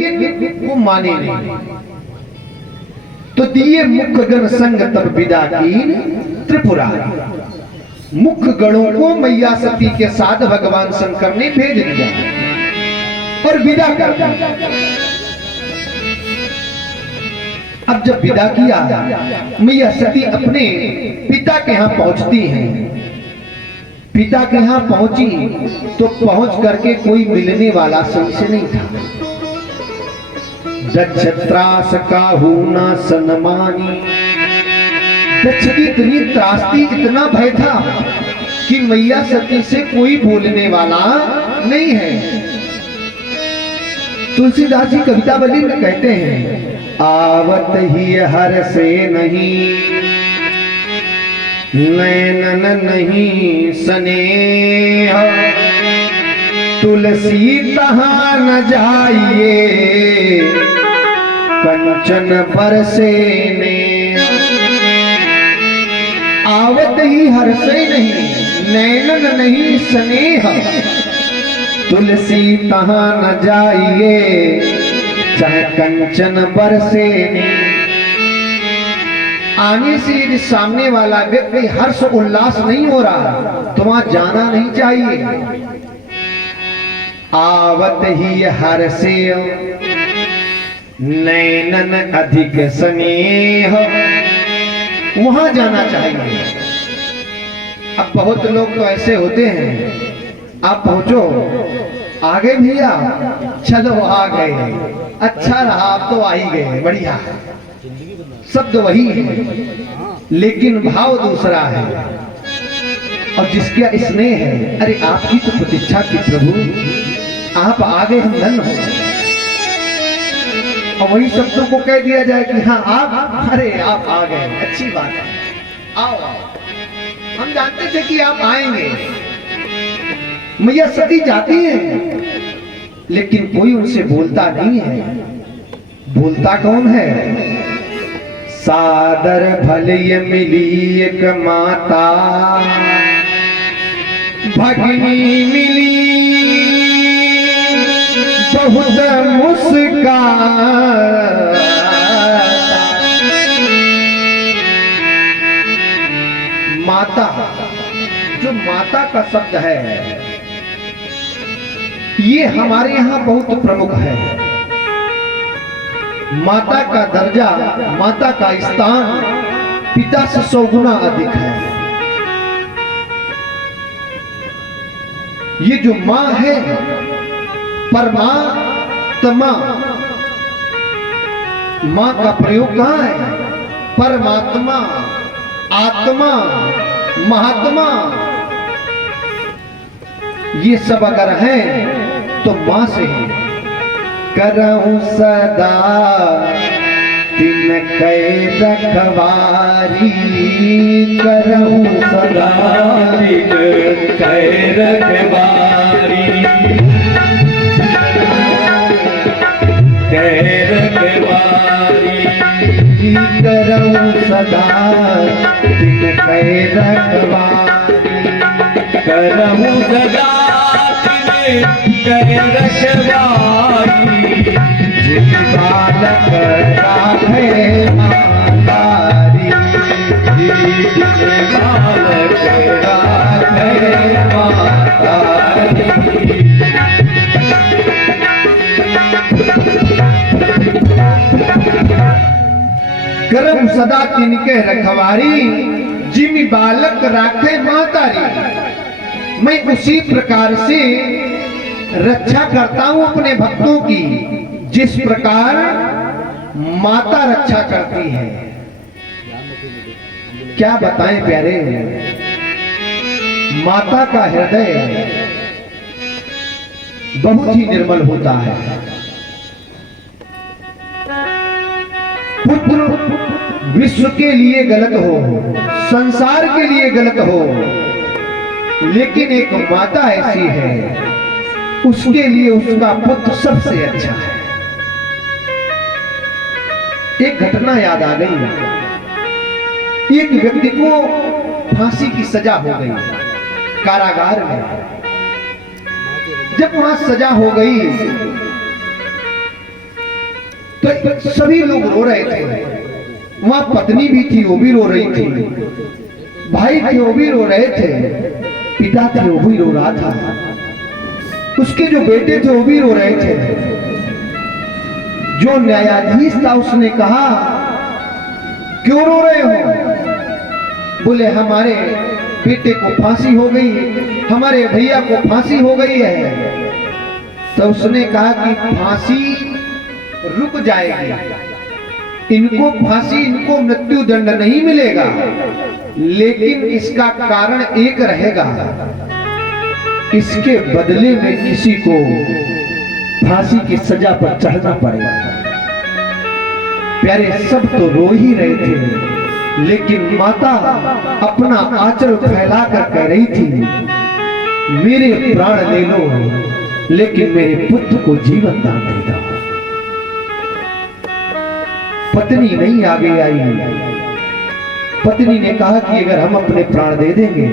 लेकिन वो माने नहीं। तो दिए मुख्य गण संग तब विदा की त्रिपुरा। मुख्य गणों को मैया सती के साथ भगवान शंकर ने भेज दिया और विदा कर दिया। अब जब विदा किया, मैया सती अपने पिता के यहाँ पहुंचती हैं। पिता के यहाँ पहुंची तो पहुंच करके कोई मिलने वाला सही से नहीं था। दक्ष त्रास काहू न सन्मानी। दक्ष की इतनी त्रासदी, इतना भय था कि मैया सती से कोई बोलने वाला नहीं है। तुलसीदास जी कवितावली में कहते हैं, आवत ही हर से नहीं, नैनन नहीं स्नेह, तुलसी तहां न जाइए, कंचन बरसे ने। आवत ही हर्षे नहीं, नैनन नहीं स्नेह, तुलसी तहां न जाइए, चाहे कंचन बरसे ने। आने से यदि सामने वाला व्यक्ति हर्ष उल्लास नहीं हो रहा तो वहां जाना नहीं चाहिए। आवत ही हर्षे नैनन अधिक स्नेह, वहां जाना चाहिए। अब बहुत लोग तो ऐसे होते हैं, आप पहुंचो आगे भैया, चलो आ गए, अच्छा रहा, आप तो आ ही गए, बढ़िया। शब्द वही है लेकिन भाव दूसरा है। और जिसका स्नेह है, अरे आपकी तो प्रतीक्षा की प्रभु, आप आगे हम धन हो। और वही शब्दों को कह दिया जाए कि हाँ आप, अरे आप आ गए, अच्छी बात है, आओ आओ, हम जानते थे कि आप आएंगे। मैया सती जाती है लेकिन कोई उनसे बोलता नहीं है। बोलता कौन है? सादर भले मिली एक माता, भगनी मिली बहुत मुस्कान। माता, जो माता का शब्द है ये हमारे यहाँ बहुत प्रमुख है। माता का दर्जा, माता का स्थान पिता से 100 गुना अधिक है। ये जो मां है, परमात्मा, मां का प्रयोग कहां है? परमात्मा, आत्मा, महात्मा, ये सब अगर है तो मां से है। करहूं सदा तिन कै रखवारी, करहूं सदा तिन कै रखवारी, कै रखवारी, करहूं सदा तिन कै रखवारी, करहूं सदा कै रखवारी, जिन बालक राखे मातारी, जिन बालक राखे मातारी। करम सदा तिनके रखवारी, जिन बालक राखे मातारी। मैं उसी प्रकार से रक्षा करता हूं अपने भक्तों की जिस प्रकार माता रक्षा करती है। क्या बताएं प्यारे, माता का हृदय बहुत ही निर्मल होता है। पुत्र विश्व के लिए गलत हो, संसार के लिए गलत हो, लेकिन एक माता ऐसी है उसके लिए उसका पुत्र सबसे अच्छा है। एक घटना याद आ गई। एक व्यक्ति को फांसी की सजा हो गई कारागार में। जब वहां सजा हो गई तो सभी लोग रो रहे थे। वहां पत्नी भी थी, वो भी रो रही थी, भाई थे वो भी रो रहे थे, पिता थे वो भी रो रहा था, उसके जो बेटे थे वो भी रो रहे थे। जो न्यायाधीश था उसने कहा, क्यों रो रहे हो? बोले हमारे बेटे को फांसी हो गई, हमारे भैया को फांसी हो गई है। तो उसने कहा कि फांसी रुक जाएगी, इनको फांसी, इनको मृत्यु दंड नहीं मिलेगा, लेकिन इसका कारण एक रहेगा, इसके बदले में किसी को फांसी की सजा पर चढ़ना पड़ेगा। प्यारे सब तो रो ही रहे थे, लेकिन माता अपना आंचल फैलाकर कह रही थी, मेरे प्राण ले लो, लेकिन मेरे पुत्र को जीवन दान दे दो। पत्नी नहीं आगे आई। पत्नी ने कहा कि अगर हम अपने प्राण दे देंगे,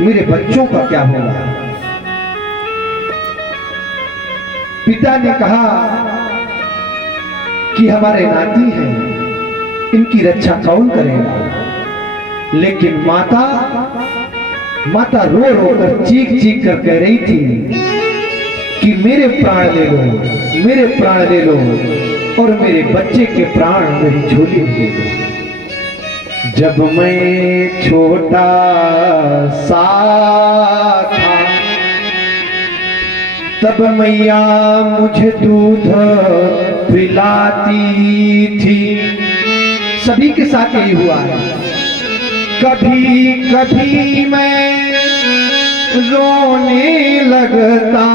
मेरे बच्चों का क्या होगा? पिता ने कहा कि हमारे नाती हैं, इनकी रक्षा कौन करेगा? लेकिन माता रो रो कर, चीख चीख कर कह रही थी कि मेरे प्राण ले लो, मेरे प्राण ले लो, और मेरे बच्चे के प्राण मेरी झोली में दे दो। जब मैं छोटा सा था, तब मैया मुझे दूध पिलाती थी। सभी के साथ यही हुआ है। कभी कभी मैं रोने लगता,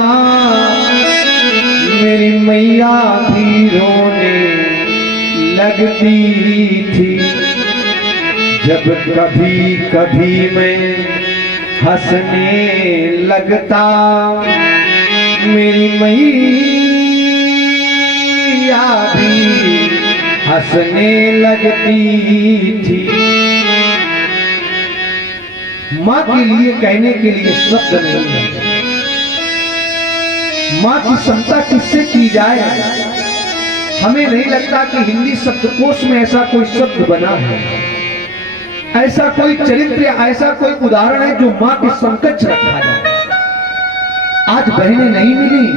मेरी मैया भी रोने लगती थी। जब कभी कभी मैं हंसने लगता, मेरी मैया भी हंसने लगती थी। माँ के लिए कहने के लिए शब्द नहीं है। माँ की क्षमता किससे की जाए? हमें नहीं लगता कि हिंदी शब्दकोश में ऐसा कोई शब्द बना है, ऐसा कोई चरित्र, ऐसा कोई उदाहरण है जो माँ के समकक्ष रखा जाए। आज बहनें नहीं मिली,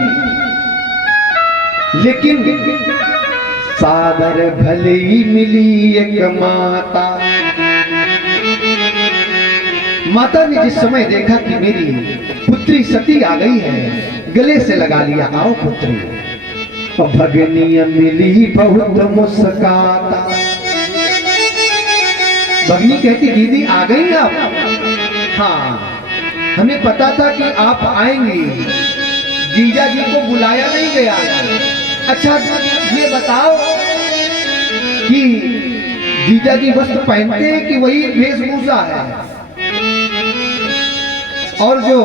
लेकिन सादर भले ही मिली एक माता। माता ने जिस समय देखा कि मेरी पुत्री सती आ गई है, गले से लगा लिया, आओ पुत्री। और भगनी मिली बहुत मुस्काता। भगनी कहती, दीदी आ गई आप? हाँ, हमें पता था कि आप आएंगी, जीजा जी को बुलाया नहीं गया। अच्छा ये बताओ कि जीजा जी वस्त्र पहनते हैं कि वही वेशभूषा है? और जो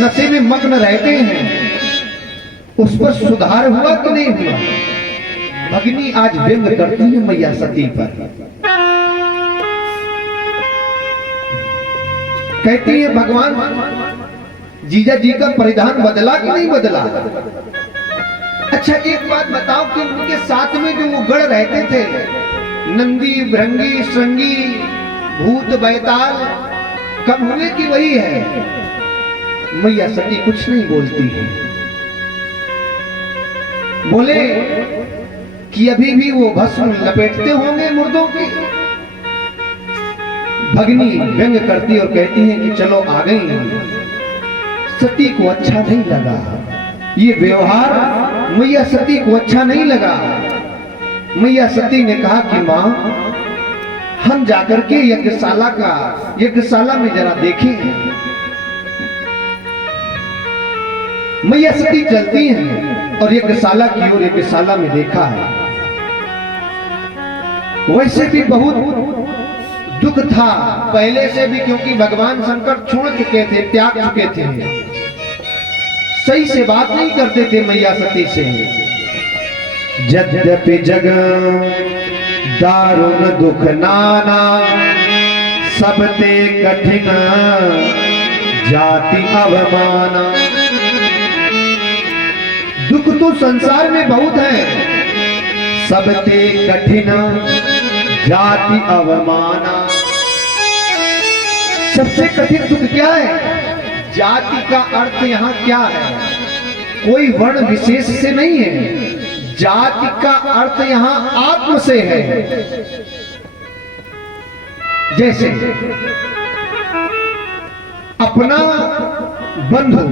नशे में मग्न रहते हैं, उस पर सुधार हुआ कि नहीं हुआ? भगनी आज व्यंग करती है मैया सती पर। कहती है, भगवान जीजा जी का परिधान बदला कि नहीं बदला? अच्छा एक बात बताओ कि उनके साथ में जो वो गढ़ रहते थे, नंदी, भृंगी, श्रृंगी, भूत, बैताल, कब हुए कि वही है? मैया सती कुछ नहीं बोलती है। बोले कि अभी भी वो भस्म लपेटते होंगे मुर्दों की। भगनी व्यंग करती और कहती है कि चलो आ गई। सती को अच्छा नहीं लगा ये व्यवहार, मैया सती को अच्छा नहीं लगा। मैया सती ने कहा कि मां, हम जाकर के यज्ञशाला में जरा देखें। मैया सती चलती हैं और यज्ञशाला की ओर, यज्ञशाला में देखा है। वैसे भी बहुत दुख था पहले से भी, क्योंकि भगवान शंकर छोड़ चुके थे, त्याग चुके थे, सही से बात नहीं करते थे मैया सती से। यद्यपि जग दारुण दुख नाना, सबते कठिन जाति अवमाना। दुख तो संसार में बहुत है, सबते कठिन जाति अवमाना। सबसे कठिन दुख क्या है? जाति का अर्थ यहाँ क्या है? कोई वर्ण विशेष से नहीं है। जाति का अर्थ यहाँ आत्म से है। जैसे अपना बंधु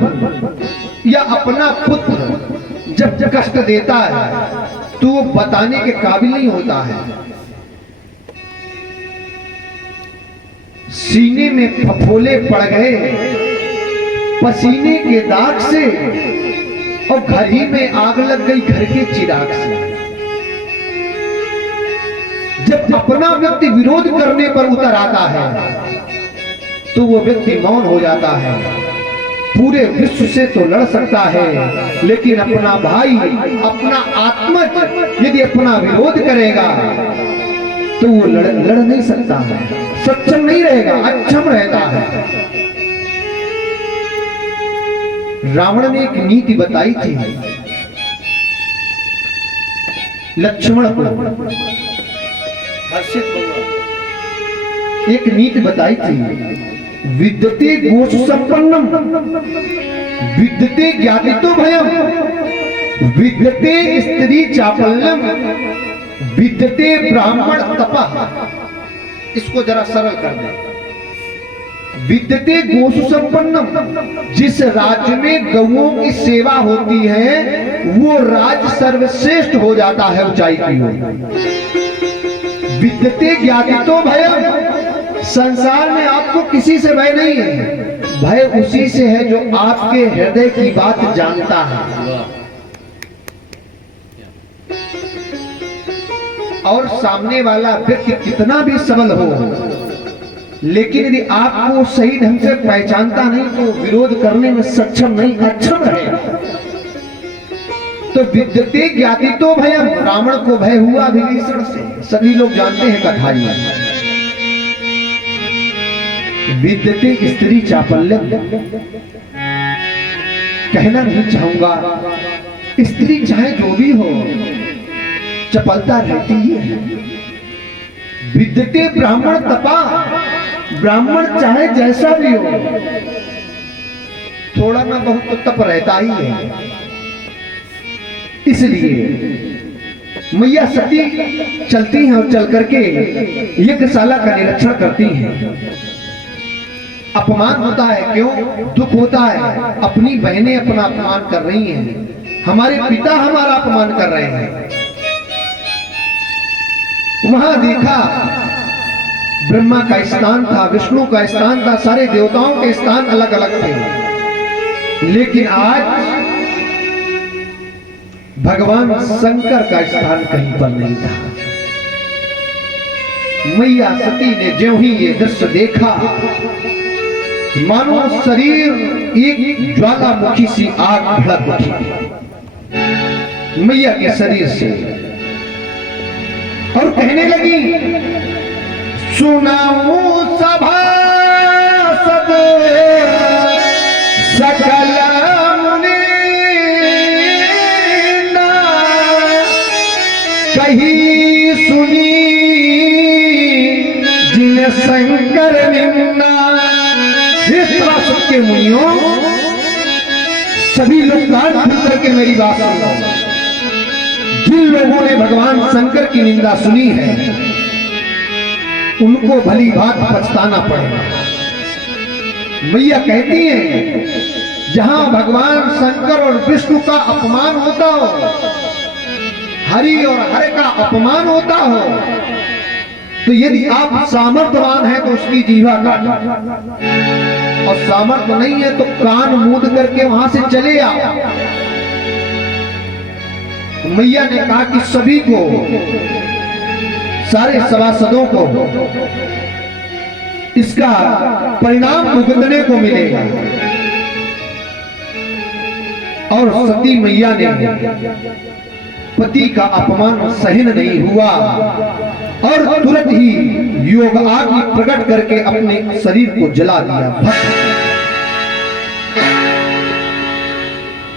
या अपना पुत्र जब कष्ट देता है तो वो बताने के काबिल नहीं होता है। सीने में फफोले पड़ गए पसीने के दाग से और घर ही में आग लग गई घर के चिराग से। जब अपना व्यक्ति विरोध करने पर उतर आता है तो वो व्यक्ति मौन हो जाता है। पूरे विश्व से तो लड़ सकता है, लेकिन अपना भाई, अपना आत्मा यदि अपना विरोध करेगा तो वो लड़ नहीं सकता है, सक्षम नहीं रहेगा, अक्षम रहता है। रावण ने एक नीति बताई थी लक्ष्मण को। एक नीति बताई थी, विद्यते गोष संपन्नम विद्यते ज्ञातितो भयम विद्यते स्त्री चापल्यम विद्यते ब्राह्मण तपः। इसको जरा सरल कर दें। विद्यते गोष संपन्नम, जिस राज्य में गौओं की सेवा होती है वो राज्य सर्वश्रेष्ठ हो जाता है ऊंचाई की ओर। विद्यते ज्ञातितो भयम, संसार में आपको किसी से भय नहीं है, भय उसी से है जो आपके हृदय की बात जानता है। और सामने वाला व्यक्ति कितना भी सबल हो, लेकिन यदि आपको सही ढंग से पहचानता नहीं तो विरोध करने में सक्षम नहीं, अक्षम रहेगा। तो विद्यते ज्ञातितो भयम, रावण को भय हुआ विभीषण से, सभी लोग जानते हैं कथा में। विद्यते स्त्री चापल्यम, कहना नहीं चाहूंगा, स्त्री चाहे जो भी हो चपलता रहती है। विद्यते ब्राह्मण तपा, ब्राह्मण चाहे जैसा भी हो थोड़ा ना बहुत तो तप रहता ही है। इसलिए मैया सती चलती हैं और चल करके यज्ञशाला का निरीक्षण करती हैं। अपमान होता है, क्यों दुख होता है? अपनी बहनें अपना अपमान कर रही हैं, हमारे पिता हमारा अपमान कर रहे हैं। वहां देखा ब्रह्मा का स्थान था, विष्णु का स्थान था, सारे देवताओं के स्थान अलग अलग थे, लेकिन आज भगवान शंकर का स्थान कहीं पर नहीं था। मैया सती ने ज्यों ही ये दृश्य देखा, मानो शरीर एक ज्वालामुखी सी आग भड़क उठी मैया के शरीर से, और कहने लगी, सुनाऊं सभासद सकल मुनि कही सुनी जिन शंकर निन्ना। इस तरह सबके मुनियों, सभी लोग कान खुल करके मेरी बात सुनो। जिन लोगों ने भगवान शंकर की निंदा सुनी है उनको भली बात पछताना पड़ेगा। मैया कहती हैं, जहां भगवान शंकर और विष्णु का अपमान होता हो, हरि और हर का अपमान होता हो, तो यदि आप सामर्थ्यवान हैं तो उसकी जीवा काट, और सामर्थ्य नहीं है तो कान मूंद करके वहां से चले आओ। मैया ने कहा कि सभी को, सारे सभासदों को इसका परिणाम भुगतने को मिलेगा। और सती मैया ने पति का अपमान सहन नहीं हुआ और तुरंत ही योग आग प्रकट करके अपने शरीर को जला दिया।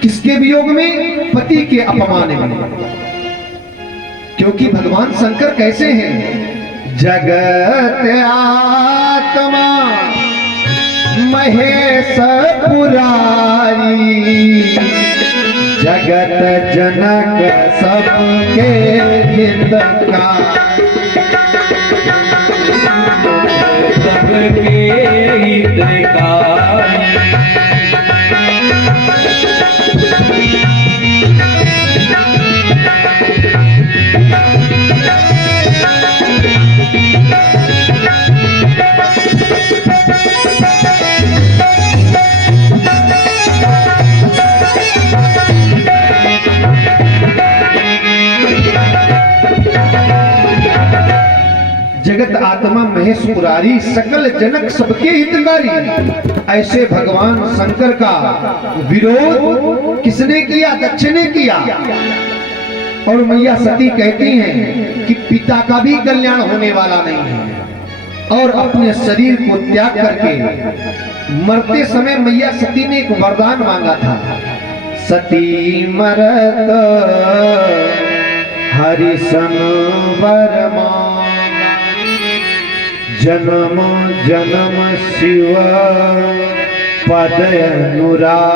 किसके वियोग में? पति के अपमान में। क्योंकि भगवान शंकर कैसे हैं? जगत आत्मा महेश पुरारी, जगत जनक सबके हितकारी, सबके हितकारी। जगत आत्मा महेश पुरारी, सकल जनक सबके हितकारी। ऐसे भगवान शंकर का विरोध किसने किया? दक्ष ने किया। और मैया सती कहती हैं कि पिता का भी कल्याण होने वाला नहीं है। और अपने शरीर को त्याग करके मरते समय मैया सती ने एक वरदान मांगा था। सती मरत हरिशन वर मांगा, जन्म जन्म शिव पद अनुरागा।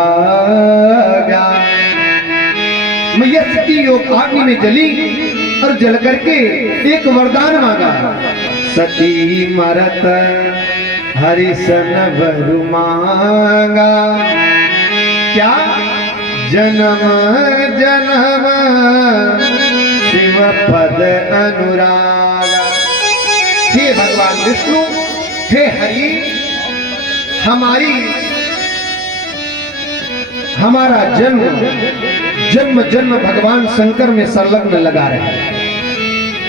मैया सती योग अग्नि में जली और जल करके एक वरदान मांगा। सती मरत हरिशन वर मांगा, क्या? जन्म जन्म शिव पद अनुरागा। हे भगवान विष्णु, हे हरि, हमारा जन्म जन्म जन्म भगवान शंकर में संलग्न लगा रहे,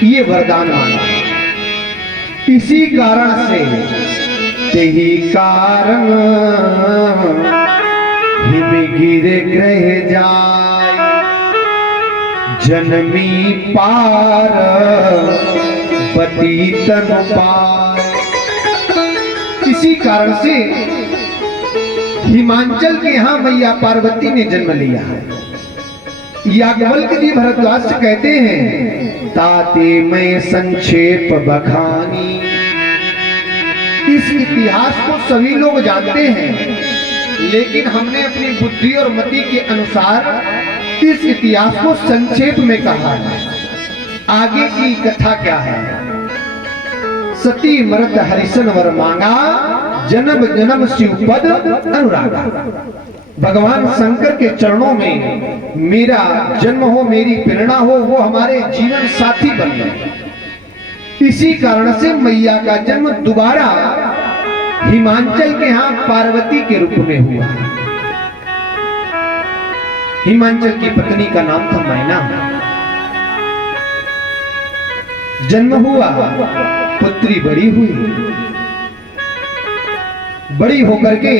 ये वरदान मांगा। इसी कारण से तेही कारण हिम गिरे ग्रह जाय, जन्मी पार पति तनु पार। इसी कारण से हिमांचल के यहाँ मैया पार्वती ने जन्म लिया। याज्ञवल्क्य जी भरद्वाज से कहते हैं, ताते मैं संक्षेप बखानी। इस इतिहास को सभी लोग जानते हैं, लेकिन हमने अपनी बुद्धि और मति के अनुसार इस इतिहास को संक्षेप में कहा है। आगे की कथा क्या है? सती मरत हरिशन वर मांगा, जन्म जन्म शिव पद अनुरागा। भगवान शंकर के चरणों में मेरा जन्म हो, मेरी प्रेरणा हो, वो हमारे जीवन साथी बने। इसी कारण से मैया का जन्म दोबारा हिमांचल के यहाँ पार्वती के रूप में हुआ। हिमांचल की पत्नी का नाम था मैना। जन्म हुआ, पुत्री बड़ी हुई, बड़ी होकर के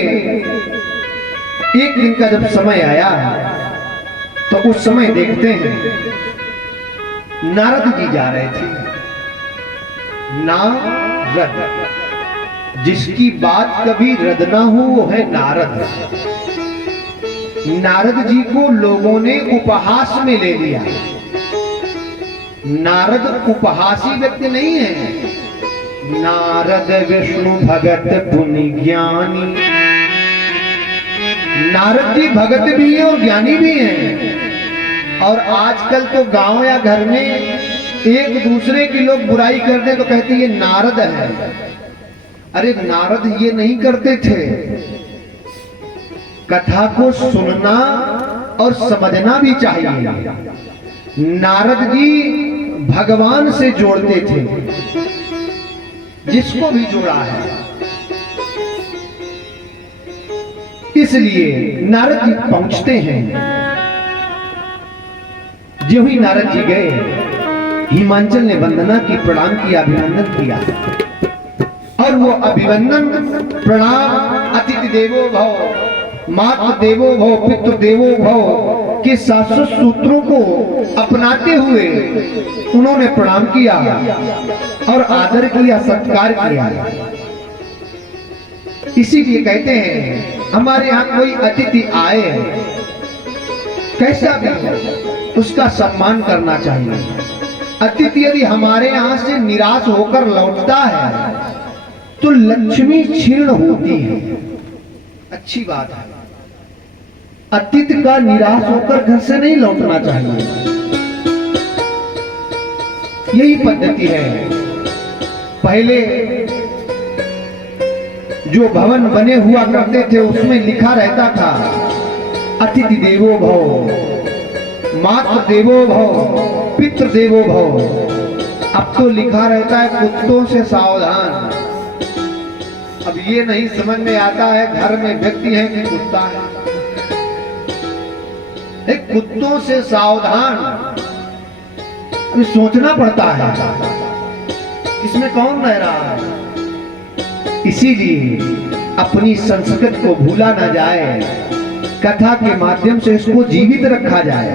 एक दिन का जब समय आया तो उस समय देखते हैं नारद जी जा रहे थे। नारद, जिसकी बात कभी रद ना हो वो है नारद। नारद जी को लोगों ने उपहास में ले लिया। नारद उपहासी व्यक्ति नहीं है। नारद विष्णु भगत पुनि ज्ञानी। नारद जी भगत भी है और ज्ञानी भी हैं। और आजकल तो गांव या घर में एक दूसरे की लोग बुराई करते तो कहते ये नारद है। अरे नारद ये नहीं करते थे। कथा को सुनना और समझना भी चाहिए। नारद जी भगवान से जोड़ते थे, जिसको भी जोड़ा है। इसलिए नारद जी पहुंचते हैं। जो ही नारद जी गए, हिमांचल ने वंदना की, प्रणाम किया, अभिनंदन किया। और वो अभिनंदन प्रणाम अतिथि देवो भव, मातृ देवो भव, पितृ देवो भव के शाश्वत सूत्रों को अपनाते हुए उन्होंने प्रणाम किया और आदर किया, सत्कार किया। इसीलिए कहते हैं हमारे यहाँ कोई अतिथि आए, कैसा भी हो, उसका सम्मान करना चाहिए। अतिथि यदि हमारे यहाँ से निराश होकर लौटता है तो लक्ष्मी क्षीण होती है। अच्छी बात है, अतिथि का निराश होकर घर से नहीं लौटना चाहिए। यही पद्धति है। पहले जो भवन बने हुआ करते थे उसमें लिखा रहता था अतिथि देवो भव, मातृ देवो भव, पितृ देवो भव। अब तो लिखा रहता है कुत्तों से सावधान। अब ये नहीं समझ में आता है घर में व्यक्ति है कि कुत्ता है। एक कुत्तों से सावधान, अभी सोचना पड़ता है इसमें कौन रह रहा है। इसीलिए अपनी संस्कृति को भूला ना जाए, कथा के माध्यम से इसको जीवित रखा जाए।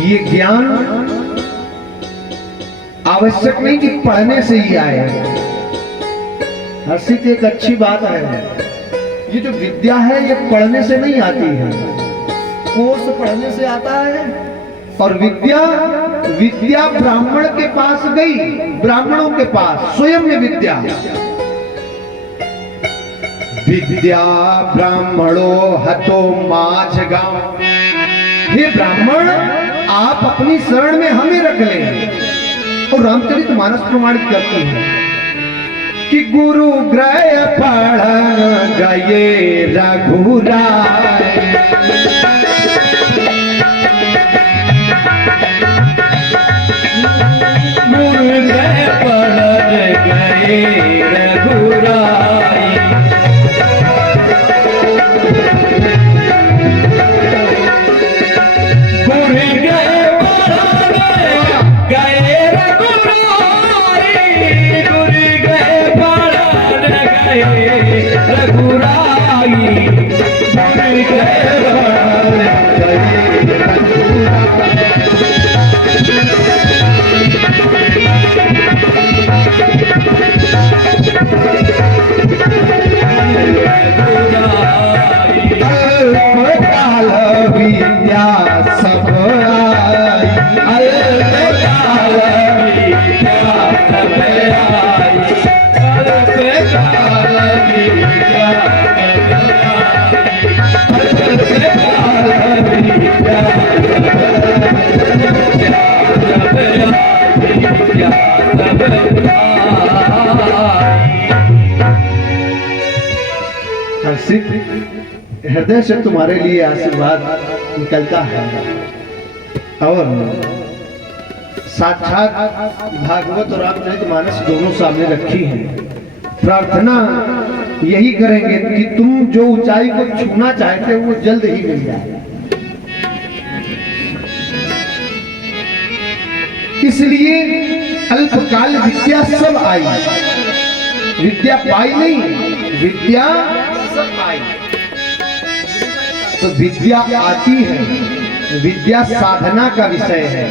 ये ज्ञान आवश्यक नहीं कि पढ़ने से ही आए। हर्षित एक अच्छी बात है, ये जो विद्या है ये पढ़ने से नहीं आती है, कोर्स पढ़ने से आता है। और विद्या ब्राह्मण के पास गई, ब्राह्मणों के पास स्वयं में विद्या ब्राह्मणो हतो माझ गांव। हे ब्राह्मण, आप अपनी शरण में हमें रख लें। और रामचरितमानस प्रमाणित करती है कि गुरु ग्रह पढ़न गए रघुराय, गुरु ग्रह पढ़न गए रघुराय। हृदय से तुम्हारे लिए आशीर्वाद निकलता है और साक्षात भागवत और रामचरितमानस दोनों सामने रखी है। प्रार्थना यही करेंगे कि तुम जो ऊंचाई को छूना चाहते हो वो जल्द ही मिल जाए। इसलिए अल्पकाल विद्या सब आई, विद्या पाई नहीं, विद्या सब आई। तो विद्या आती है, विद्या साधना का विषय है।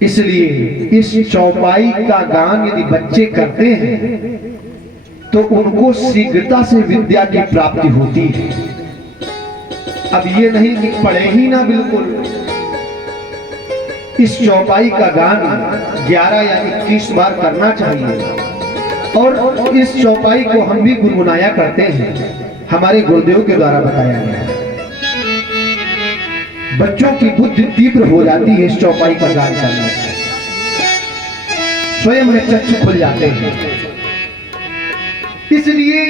इसलिए इस चौपाई का गान यदि बच्चे करते हैं तो उनको शीघ्रता से विद्या की प्राप्ति होती है। अब ये नहीं कि पढ़े ही ना, बिल्कुल इस चौपाई का गान 11 या 21 बार करना चाहिए। और इस चौपाई को हम भी गुनगुनाया करते हैं, हमारे गुरुदेव के द्वारा बताया गया है। बच्चों की बुद्धि तीव्र हो जाती है इस चौपाई का गान करने से, स्वयं में चक्षु खुल जाते हैं। इसलिए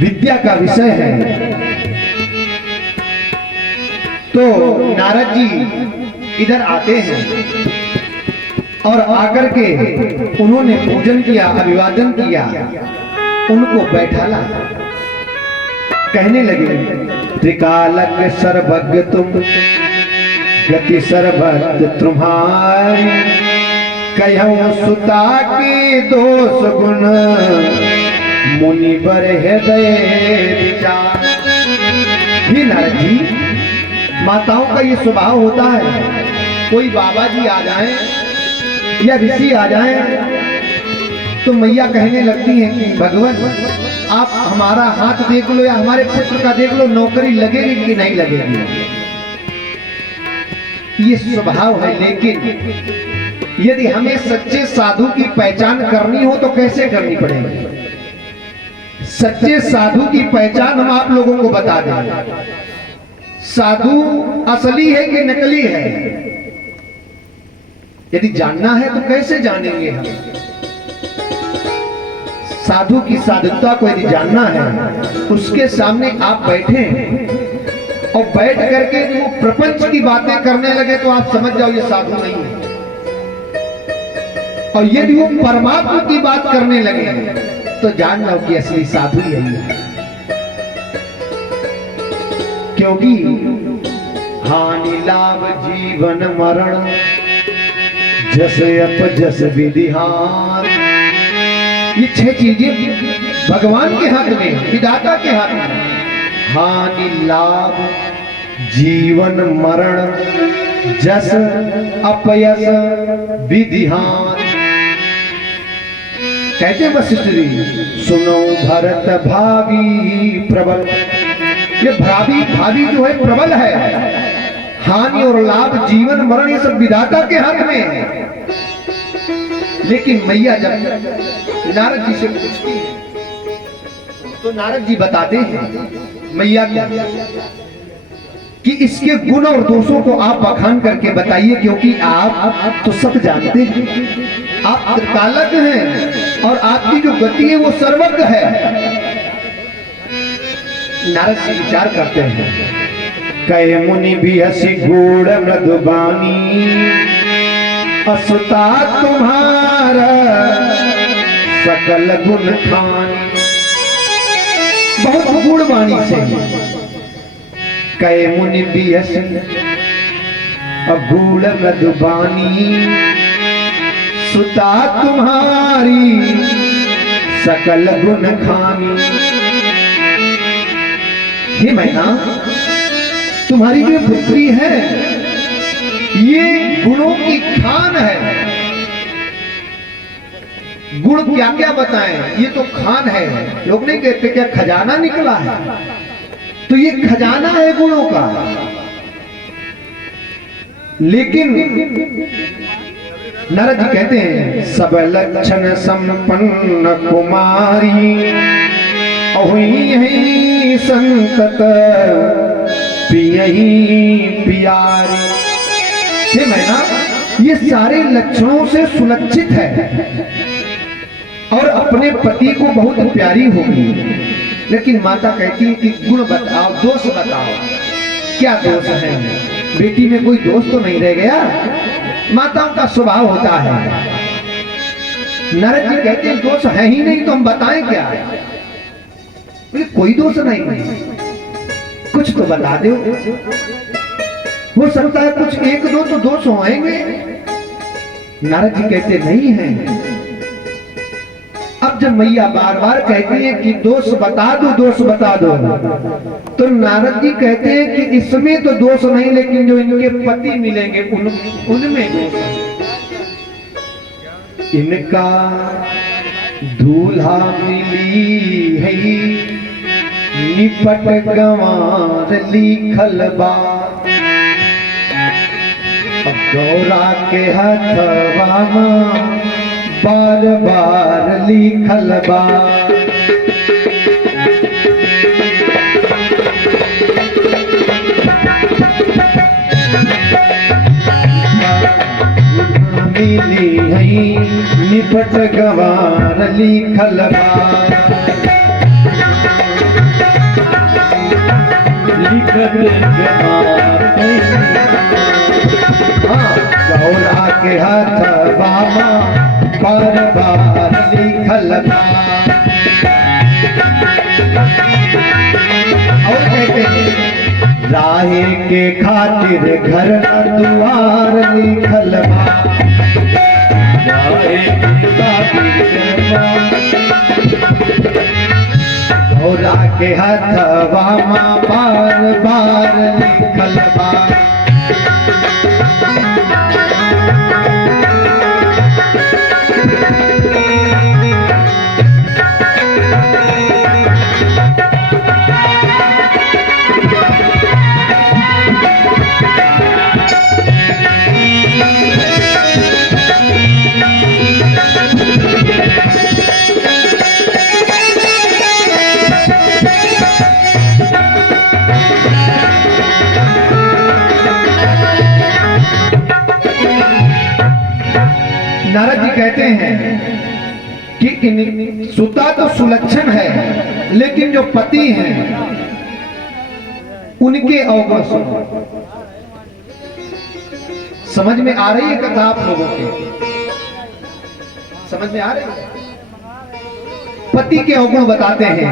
विद्या का विषय है। तो नारद जी इधर आते हैं और आकर के उन्होंने पूजन किया, अभिवादन किया, उनको बैठाला। कहने लगे त्रिकालक सर्वज्ञ तुम, गति सर्वज्ञ तुम्हारी, कहूं सुता के दोष गुण, मुनि बर हृदय विचार। ही नारद जी, माताओं का ये स्वभाव होता है, कोई बाबा जी आ जाएं या ऋषि आ जाएं तो मैया कहने लगती हैं कि भगवान आप हमारा हाथ देख लो या हमारे पुत्र का देख लो, नौकरी लगेगी कि नहीं लगेगी। ये स्वभाव है। लेकिन यदि हमें सच्चे साधु की पहचान करनी हो तो कैसे करनी पड़ेगी? सच्चे साधु की पहचान हम आप लोगों को बता दें। साधु असली है कि नकली है, यदि जानना है तो कैसे जानेंगे हम? साधु की साधुता को यदि जानना है, उसके सामने आप बैठे और बैठ करके वो प्रपंच की बातें करने लगे तो आप समझ जाओ ये साधु नहीं है। और यदि वो परमात्मा की बात करने लगे तो जान जाओ कि असली साधु यही है। क्योंकि हानि लाभ जीवन मरण जस अप जस विधिहार, ये 6 चीजें भगवान के हाथ में है, विधाता के हाथ में। हानि लाभ जीवन मरण जस अपयस विधिहार। कहते वशिष्ठ जी, सुनो भरत भावी प्रबल। ये भावी जो है प्रबल है। हानि और लाभ जीवन मरण ये सब विधाता के हाथ में है। लेकिन मैया जब नारद जी से पूछती है तो नारद जी बताते हैं मैया क्या कि इसके गुण और दोषों को आप बखान करके बताइए, क्योंकि आप तो सब जानते हैं, आप त्रिकालज्ञ हैं और आपकी जो गति है वो सर्वज्ञ है। नारद जी विचार करते हैं, कहे मुनि भी हसी गूढ़ मृदुबानी, असुता तुम्हारा सकल गुण खान। बहुत गूढ़ वाणी से कहे मुनि भी हसी गूढ़ मृदुबानी, सुता तुम्हारी सकल गुण खानी। हे मैना, तुम्हारी जो पुत्री है ये गुणों की खान है। गुण क्या क्या बताएं, ये तो खान है। लोग नहीं कहते क्या खजाना निकला है, तो ये खजाना है गुणों का। लेकिन नारद जी कहते हैं, सब लक्षण संपन्न कुमारी, अहुई संतत पियही प्यारी। हे मैना, ये सारे लक्षणों से सुलक्षित है और अपने पति को बहुत प्यारी होगी। लेकिन माता कहती है कि गुण बताओ, दोष बताओ, क्या दोष है? बेटी में कोई दोष तो नहीं रह गया? माताओं का स्वभाव होता है। नारद जी कहते हैं दोष है ही नहीं तो हम बताएं क्या? कोई दोष नहीं है, कुछ तो बता दो। हो सकता है कुछ एक दो तो दोष होंगे। नारद जी कहते नहीं है। अब जब मैया बार बार कहती है कि दोष बता दो, दोष बता दो, तो नारद जी कहते हैं कि इसमें तो दोष नहीं, लेकिन जो इनके पति मिलेंगे उनमें दोष है। इनका दूल्हा मिली है निपट गंवार लिखल बा, गौरा के हथवा में बार बार लिखल बा। मिली है निपट गंवार लिखल बा, लिखत गंवार गौरा के हथवा में बार बार लिखल बा। और कहते हैं राहे के खातिर घर द्वार लिखल बा, राहे के खातिर गौरा के हथवा में बार बार लिखल बा। कहते हैं कि इन सुता तो सुलक्षण है, लेकिन जो पति हैं उनके अवगुण सुनो। समझ में आ रही है कथा आप लोगों के? समझ में आ रही है? पति के अवगुण बताते हैं।